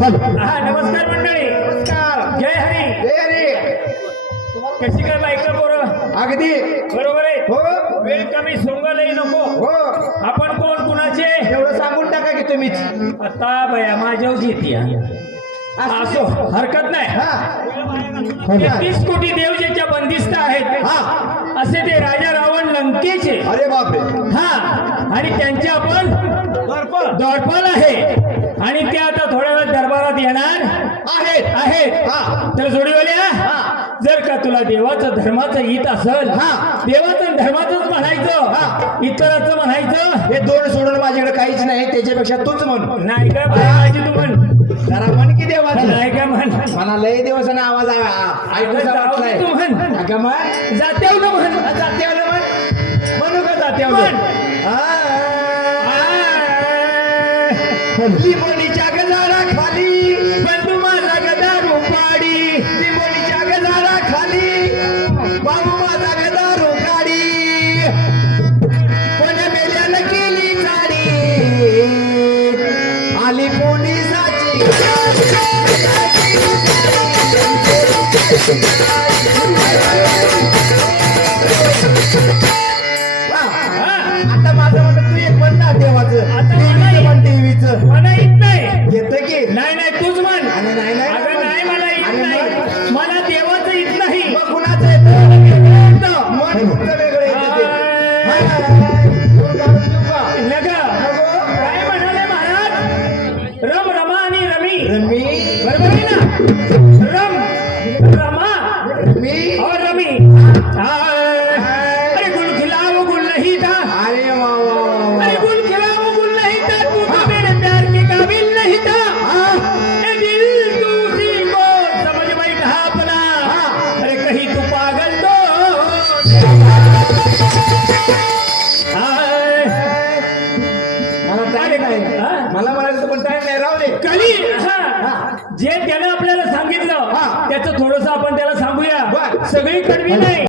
हा नमस्कार मंडळी. नमस्कार. जय हरी. जय हरी. कशी काय बायका पोरं? अगदी बरोबर आहे. हो वेळ कमी सोंगालही नको. हो आपण कोण कुणाचे एवढं सांगून टाका की तुम्हीच. आता बया माझ्यावर येते असो हरकत नाही. हा 33 कोटी देव ज्याच्या बंदिस्त आहेत हा. असे ते राजा रावण लंकेचे. अरे बापरे. हा आणि त्यांचे आपण द्वारपाल आहे आणि ते आता थोड्या वेळ दरबारात येणार आहेत. हा. तर जोडीवाल्या जर का तुला देवाचं धर्माचं हित असेल देवाचं धर्माचंच म्हणायचं इतराचं म्हणायचं हे दोन सोडून माझ्याकडे काहीच नाही. त्याच्यापेक्षा तूच म्हण. नाही का माझी तू म्हण. जरा म्हण की देवाचं. नाही का म्हण. मला लय दिवसानं आवाज ऐकूचा वाटलाय. तू म्हण. अगं म्हण. जात्याव न म्हण. जात्यावलं म्हण. म्हणू का जात्यावलं. लिंबोणीच्या गजारा खाली बंधू माझा गदारू पाडी लिंबोणीच्या गजारा खाली बाबू माझा गदारू काढी कोण मेल्यानं केली जाडी आली पोलिसाची आता माझं म्हणत तू एक म्हण ना देवाचं. आता मला देवीचं म्हण देवीचं. मला येत नाही. येतं की नाही नाही तूच म्हण. आणि नाही नाही अगं नाही मला येत आणि नाही. मला देवाचं येत नाही. मग कुणाचं येतं? मन तुमचं वेगळं येतं ते. नका. काय म्हणाले महाराज? रम रमा आणि रमी रमी बरोबर आहे ना? रम रमा रमी और रमी. अरे गुल खिलाओ गुल नहीं था. अरे वा वा वा अरे गुल खिलाओ गुल नहीं था. तू तो मेरे प्यार के काबिल नहीं था. ए दिल दूसरी को समझ बैठा अपना. अरे कहीं तू पागल तो मला टाइम नाही. मला म्हणायचं पण टाइम नाही. राहू दे. कली जे त्यानं आपल्याला सांगितलं त्याचं थोडंसं आपण त्याला सांगूया. बर. सगळी कडवी नाही.